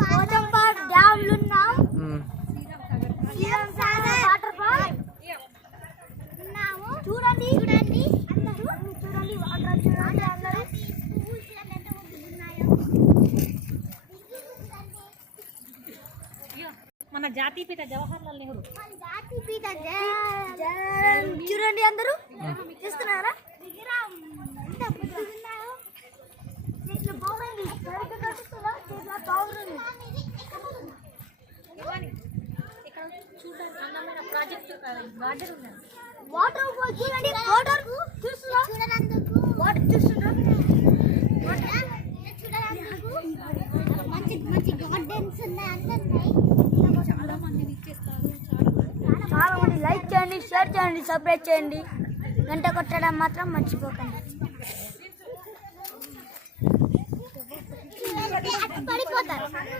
పోచంపాడు డ్యామ్లు ఉన్నాం. Sriram Sagar water park ఉన్నాము. చూడండి చూడండి అందరూ చూడండి వాటర్ చూడండి అందరూ. మన జాతీయపిత జవహర్లాల్ నెహ్రూ చూడండి అందరూ చూస్తున్నారా? ఇక్కడ చూడండి అందమైన ప్రాజెక్ట్ గార్డెన్ ఉన్నది. వాటర్ ఫాల్ చూడండి. వాటర్ చూస్తున్నారు వాటర్ చూస్తున్నారు. మంచి మంచి గార్డెన్స్ ఉన్నాయి. చాలా మంది ఇచ్చేస్తారు. చాలా మంది లైక్ చేయండి, షేర్ చేయండి, సబ్స్క్రైబ్ చేయండి, గంట కొట్టడం మాత్రం మర్చిపోకండి. పడిపోతారు.